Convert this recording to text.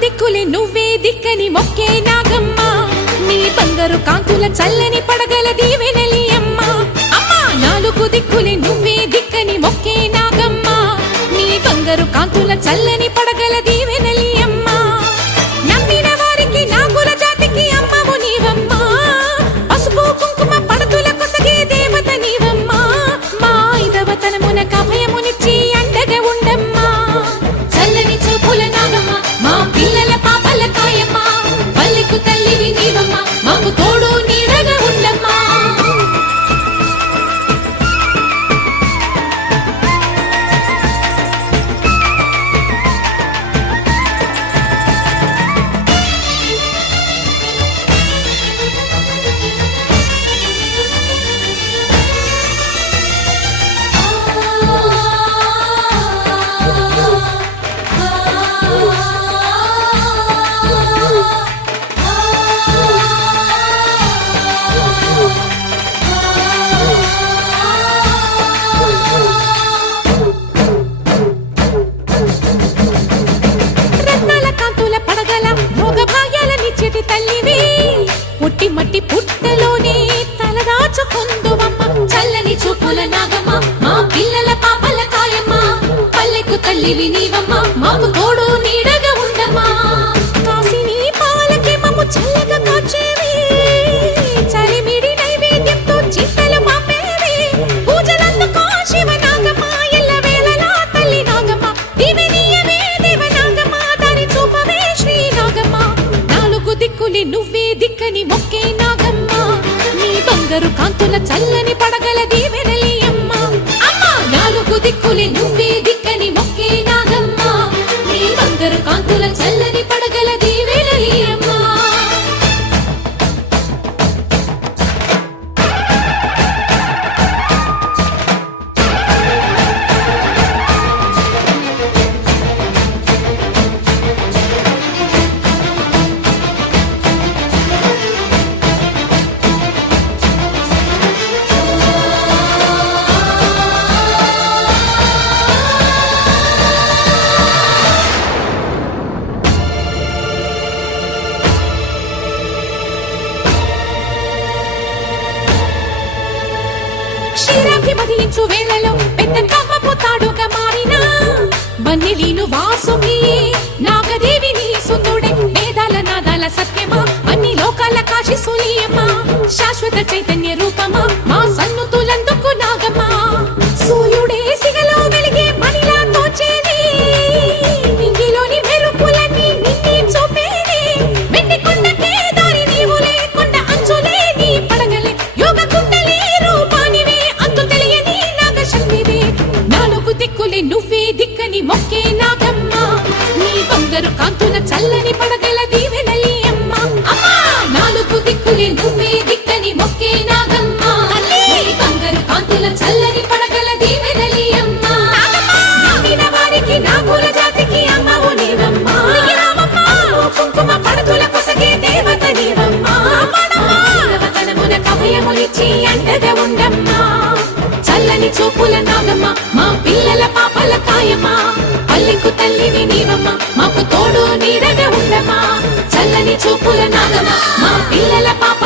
దిక్కులే నువ్వే దిక్కని మొక్కే నాగమ్మ నీ బంగారు కాంతుల చల్లని పడగల దీవెనలి అమ్మ అమ్మా నాలుగు దిక్కులే నువ్వే దిక్కని మొక్కే నాగమ్మ నీ బంగారు కాంతుల చల్లని పడగల దీవెనలి అమ్మ నమ్మిన వారికి నాగుల జాతికి అమ్మవు నీవమ్మ పసుపు కుంకుమ పడతుల కొసగే దేవత నీవమ్మ మా ఐదవతనమున కభయమునిచ్చి అండగా ఉండమ్మా చల్లని చూపుల నాగమ్మ మా పిల్లల పాపల కాయమ్మ పల్లెకు తల్లివి నీవమ్మ మాకు తోడు నీడగా ఉండమ్మా పుట్టి మట్టి పుట్టలోనే తలదాచుకుందువమ్మ చల్లని చూపుల నాగమ్మ మా పిల్లల పాపల కాయమ్మ పల్లెకు తల్లివి నీవమ్మ మాకు తోడు నీడగా ఉండమ్మా కాసిని పాలకి మమ్ము చల్లగా కాచేవి చలిమిడి నైవేద్యంతో చింతలు మాపేవి పూజలందుకో శివ నాగమ్మ ఎల్లవేళలా తల్లి నాగమ్మ దివెనీయవే దేవ నాగమ్మ దారి చూపవే శ్రీ నాగమ్మ నాలుగు దిక్కులి నువ్వే దిక్కని మొక్కే నాగమ్మ నీ బంగారు కాంతుల చల్లని పడగల దీవెనలి అమ్మ అమ్మా నాలుగు దిక్కులి నువ్వే దిక్కని మొక్కే నాగమ్మ నీ బంగారు కాంతుల చల్లని పడగల దీవెనలి అమ్మ క్షీరాభిమధించు వేళలో పెద్ద కవ్వపు తాడుగా మారినా వన్నెలీను వాసుకి నాగదేవి నీ సుందుడే వేదాల నాదాల సత్యమా అన్ని లోకాల కాశి సులియమ్మా శాశ్వత చైతన్య రూపమా మా సన్నుతులందుకు నాగమ్మా సూర్యుడే సిగలో వెలిగే మణిలా తోచేది నింగిలోని మెరుపులన్నీ నిన్నే చూపేది వెండి కొండకే దారి నీవులే కొండ అంచులే నీ పడగలే యోగ కుండలే రూపానివే అంతు తెలియని నాగశక్తివే నాలుగు దిక్కులే నువ్వే దిక్కని మొక్కే నాగమ్మ నీ బంగారు కాంతుల చల్లని పడగల దీవెనలి అమ్మ అమ్మా నాలుగు దిక్కులే నువ్వే దిక్కని మొక్కే నాగమ్మ నీ బంగారు కాంతుల చల్లని పడగల దీవెనలి అమ్మ నమ్మిన వారికి నాగుల జాతికి అమ్మవు నీవమ్మ కుంకుమ పడతుల కొసగే దేవత నీవమ్మ దేవతనమున కభయమునిచ్చి అండగా ఉండమ్మా చల్లని చూపుల నాగమ్మ మా పిల్లల పాపల కాయమ్మ పల్లెకు తల్లివి నీవమ్మ మాకు తోడు నీడగా ఉండమ్మా చల్లని చూపుల నాగమ్మ మా పిల్లల పాప